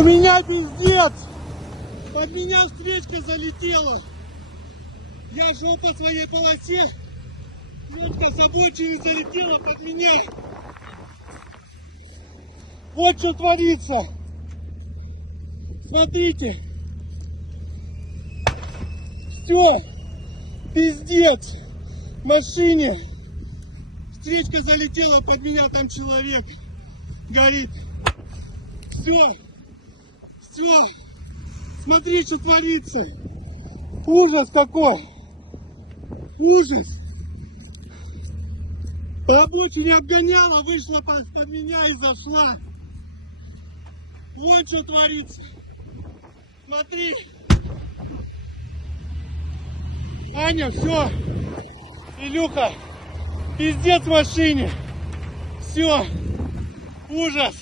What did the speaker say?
У меня пиздец! Под меня встречка залетела. Я шел по своей полосе. Встречка с обочины залетела под меня. Вот что творится. Смотрите. Все. Пиздец. В машине. Встречка залетела под меня, там человек горит. Все. Все. Смотри, что творится. Ужас какой. Ужас. По обочине обгоняла, вышла под меня и зашла. Вот что творится. Смотри. Аня, все. Илюха, пиздец в машине. Все. Ужас.